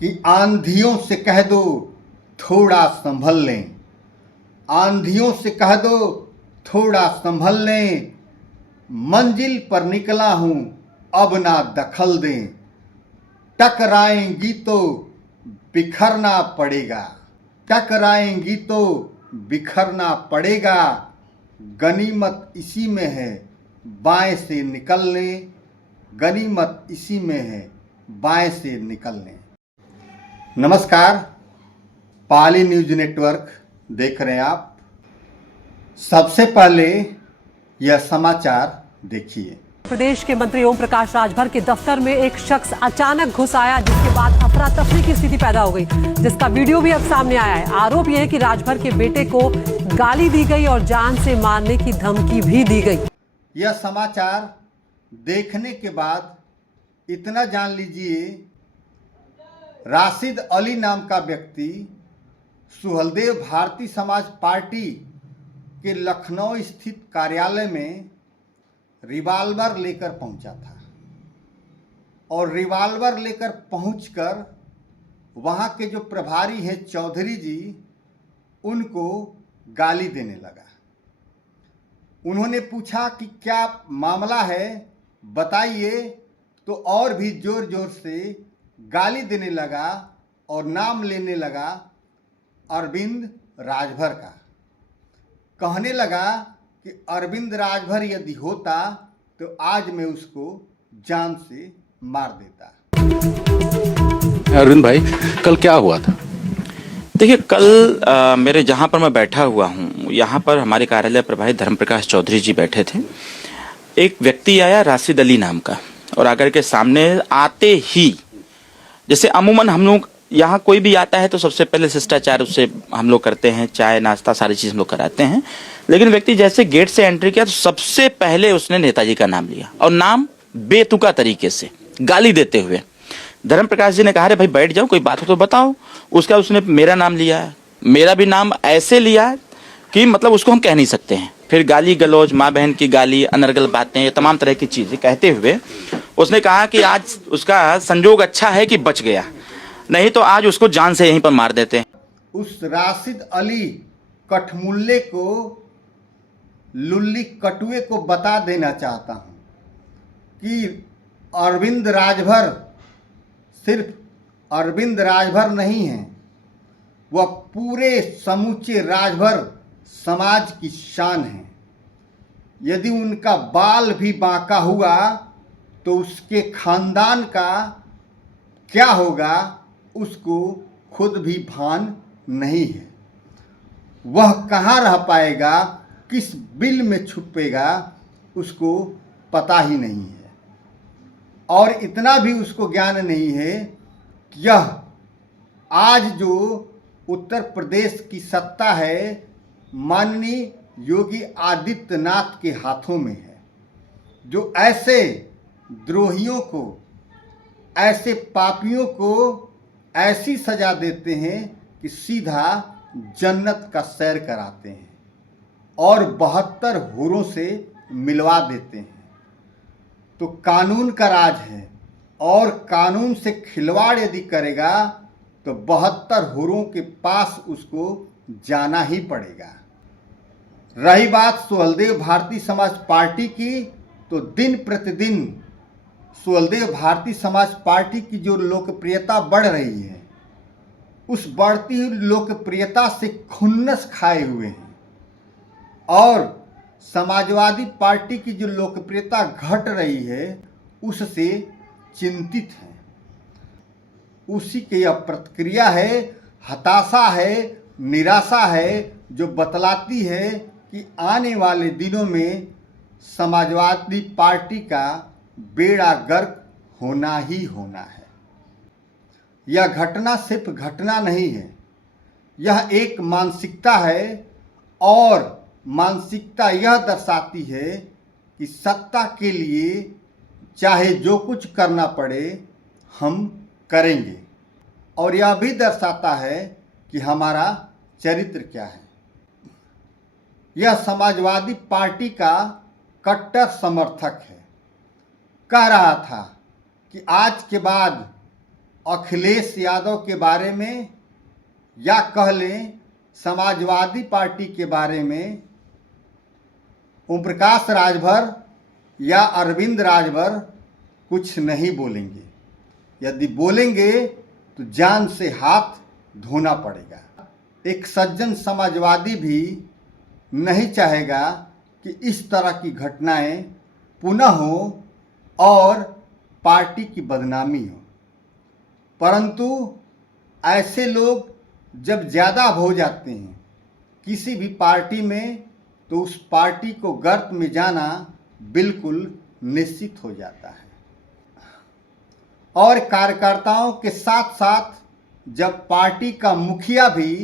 कि आंधियों से कह दो थोड़ा संभल लें, आंधियों से कह दो थोड़ा संभल लें, मंजिल पर निकला हूँ अब ना दखल दें, टकराएंगी तो बिखरना पड़ेगा, टकराएंगी तो बिखरना पड़ेगा, गनीमत इसी में है बाएं से निकलने, गनीमत इसी में है बाएं से निकलने। नमस्कार, पाली न्यूज नेटवर्क देख रहे हैं आप। सबसे पहले यह समाचार देखिए। प्रदेश के मंत्री ओम प्रकाश राजभर के दफ्तर में एक शख्स अचानक घुस आया, जिसके बाद अफरा तफरी की स्थिति पैदा हो गई, जिसका वीडियो भी अब सामने आया है। आरोप यह है कि राजभर के बेटे को गाली दी गई और जान से मारने की धमकी भी दी गई। यह समाचार देखने के बाद इतना जान लीजिए, राशिद अली नाम का व्यक्ति सुहलदेव भारतीय समाज पार्टी के लखनऊ स्थित कार्यालय में रिवाल्वर लेकर पहुंचा था और रिवाल्वर लेकर पहुंचकर वहां के जो प्रभारी हैं चौधरी जी, उनको गाली देने लगा। उन्होंने पूछा कि क्या मामला है, बताइए, तो और भी जोर जोर से गाली देने लगा और नाम लेने लगा अरविंद राजभर का। कहने लगा कि अरविंद राजभर यदि होता तो आज मैं उसको जान से मार देता। अरविंद भाई, कल क्या हुआ था? देखिए, कल मेरे जहाँ पर मैं बैठा हुआ हूँ, यहाँ पर हमारे कार्यालय प्रभारी धर्मप्रकाश चौधरी जी बैठे थे। एक व्यक्ति आया राशिद अली नाम का, और आकर के सामने आते ही, जैसे अमूमन हम लोग यहाँ कोई भी आता है तो सबसे पहले शिष्टाचार उससे हम लोग करते हैं, चाय नाश्ता सारी चीज़ हम लोग कराते हैं। लेकिन व्यक्ति जैसे गेट से एंट्री किया तो सबसे पहले उसने नेताजी का नाम लिया, और नाम बेतुका तरीके से गाली देते हुए। धर्मप्रकाश जी ने कहा, अरे भाई बैठ जाओ, कोई बात हो तो बताओ। उसका उसने मेरा नाम लिया है, मेरा भी नाम ऐसे लिया कि मतलब उसको हम कह नहीं सकते हैं। फिर गाली गलौज, माँ बहन की गाली, अनर्गल बातें, ये तमाम तरह की चीज़ें कहते हुए उसने कहा कि आज उसका संजोग अच्छा है कि बच गया, नहीं तो आज उसको जान से यहीं पर मार देते हैं। उस राशिद अली कठमुल्ले को, लुल्ली कटुए को बता देना चाहता हूँ कि अरविंद राजभर सिर्फ अरविंद राजभर नहीं है, वह पूरे समूचे राजभर समाज की शान है। यदि उनका बाल भी बांका हुआ तो उसके खानदान का क्या होगा उसको खुद भी भान नहीं है। वह कहाँ रह पाएगा, किस बिल में छुपेगा, उसको पता ही नहीं है। और इतना भी उसको ज्ञान नहीं है कि यह आज जो उत्तर प्रदेश की सत्ता है माननीय योगी आदित्यनाथ के हाथों में है, जो ऐसे द्रोहियों को, ऐसे पापियों को ऐसी सजा देते हैं कि सीधा जन्नत का सैर कराते हैं और 72 हूरों से मिलवा देते हैं। तो कानून का राज है, और कानून से खिलवाड़ यदि करेगा तो 72 हूरों के पास उसको जाना ही पड़ेगा। रही बात सुहलदेव भारतीय समाज पार्टी की, तो दिन प्रतिदिन सुहलदेव भारतीय समाज पार्टी की जो लोकप्रियता बढ़ रही है, उस बढ़ती हुई लोकप्रियता से खुन्नस खाए हुए हैं, और समाजवादी पार्टी की जो लोकप्रियता घट रही है उससे चिंतित हैं। उसी की यह प्रतिक्रिया है, हताशा है, निराशा है, जो बतलाती है कि आने वाले दिनों में समाजवादी पार्टी का बेड़ा गर्क होना ही होना है। यह घटना सिर्फ घटना नहीं है, यह एक मानसिकता है, और मानसिकता यह दर्शाती है कि सत्ता के लिए चाहे जो कुछ करना पड़े हम करेंगे, और यह भी दर्शाता है कि हमारा चरित्र क्या है। यह समाजवादी पार्टी का कट्टर समर्थक है। कह रहा था कि आज के बाद अखिलेश यादव के बारे में या कह लें समाजवादी पार्टी के बारे में ओम प्रकाश राजभर या अरविंद राजभर कुछ नहीं बोलेंगे। यदि बोलेंगे तो जान से हाथ धोना पड़ेगा। एक सज्जन समाजवादी भी नहीं चाहेगा कि इस तरह की घटनाएं पुनः हो और पार्टी की बदनामी हो, परंतु ऐसे लोग जब ज़्यादा हो जाते हैं किसी भी पार्टी में तो उस पार्टी को गर्त में जाना बिल्कुल निश्चित हो जाता है। और कार्यकर्ताओं के साथ साथ जब पार्टी का मुखिया भी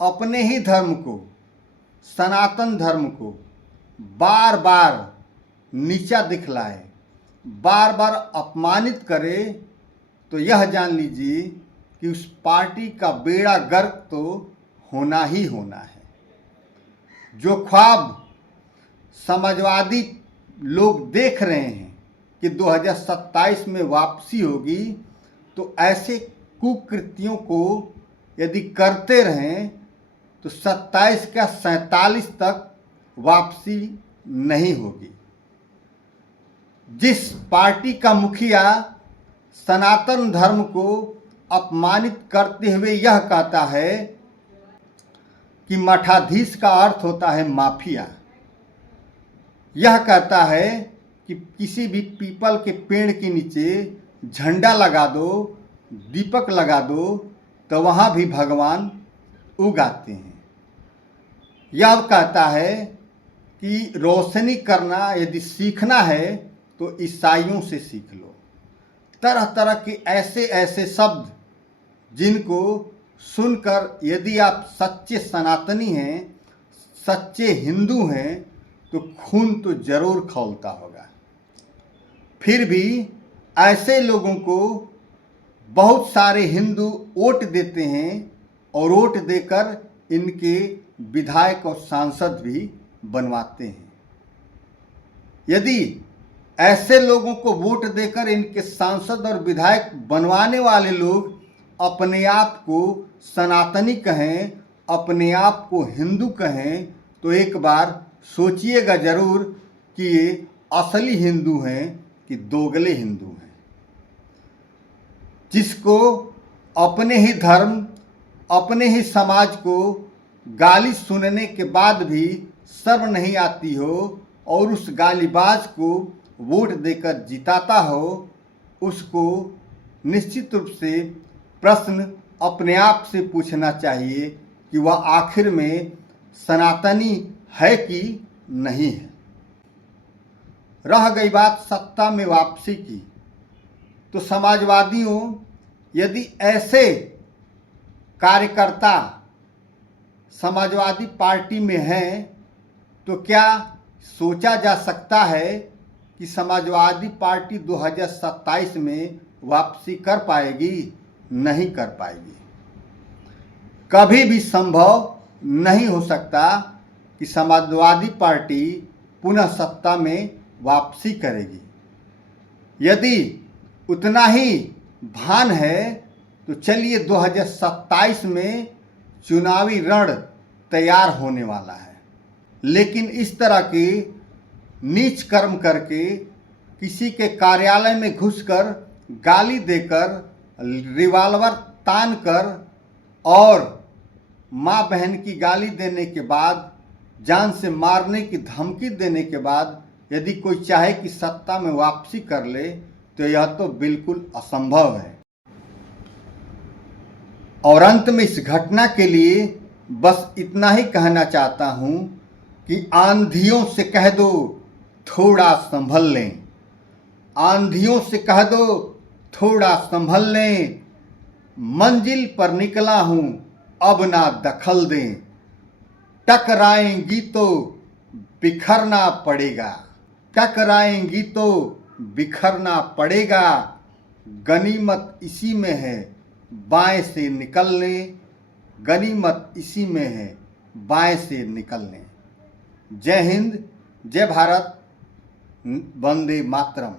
अपने ही धर्म को, सनातन धर्म को बार बार नीचा दिखलाए, बार बार अपमानित करे, तो यह जान लीजिए कि उस पार्टी का बेड़ा गर्क तो होना ही होना है। जो ख्वाब समाजवादी लोग देख रहे हैं कि 2027 में वापसी होगी, तो ऐसे कुकृतियों को यदि करते रहें तो 27 का 47 तक वापसी नहीं होगी। जिस पार्टी का मुखिया सनातन धर्म को अपमानित करते हुए यह कहता है कि मठाधीश का अर्थ होता है माफिया, यह कहता है कि किसी भी पीपल के पेड़ के नीचे झंडा लगा दो, दीपक लगा दो, तो वहाँ भी भगवान उगाते हैं। यह कहता है कि रोशनी करना यदि सीखना है तो ईसाइयों से सीख लो। तरह तरह के ऐसे ऐसे शब्द जिनको सुनकर यदि आप सच्चे सनातनी हैं, सच्चे हिंदू हैं, तो खून तो जरूर खौलता होगा। फिर भी ऐसे लोगों को बहुत सारे हिंदू वोट देते हैं और वोट देकर इनके विधायक और सांसद भी बनवाते हैं। यदि ऐसे लोगों को वोट देकर इनके सांसद और विधायक बनवाने वाले लोग अपने आप को सनातनी कहें, अपने आप को हिंदू कहें, तो एक बार सोचिएगा जरूर कि ये असली हिंदू हैं कि दोगले हिंदू हैं। जिसको अपने ही धर्म, अपने ही समाज को गाली सुनने के बाद भी शर्म नहीं आती हो और उस गालीबाज को वोट देकर जिताता हो, उसको निश्चित रूप से प्रश्न अपने आप से पूछना चाहिए कि वह आखिर में सनातनी है कि नहीं है। रह गई बात सत्ता में वापसी की, तो समाजवादियों यदि ऐसे कार्यकर्ता समाजवादी पार्टी में हैं तो क्या सोचा जा सकता है कि समाजवादी पार्टी 2027 में वापसी कर पाएगी? नहीं कर पाएगी। कभी भी संभव नहीं हो सकता कि समाजवादी पार्टी पुनः सत्ता में वापसी करेगी। यदि उतना ही भान है तो चलिए 2027 में चुनावी रण तैयार होने वाला है, लेकिन इस तरह के नीच कर्म करके किसी के कार्यालय में घुसकर गाली देकर, रिवाल्वर तान कर और माँ बहन की गाली देने के बाद, जान से मारने की धमकी देने के बाद यदि कोई चाहे कि सत्ता में वापसी कर ले तो यह तो बिल्कुल असंभव है। और अंत में इस घटना के लिए बस इतना ही कहना चाहता हूँ कि आंधियों से कह दो थोड़ा संभल लें, आंधियों से कह दो थोड़ा संभल लें, मंजिल पर निकला हूँ अब ना दखल दें, टकराएंगी तो बिखरना पड़ेगा, टकराएंगी तो बिखरना पड़ेगा, गनीमत इसी में है बाएं से निकलने, गनीमत इसी में है बाएं से निकलने। जय हिंद, जय भारत, वंदे मातरम।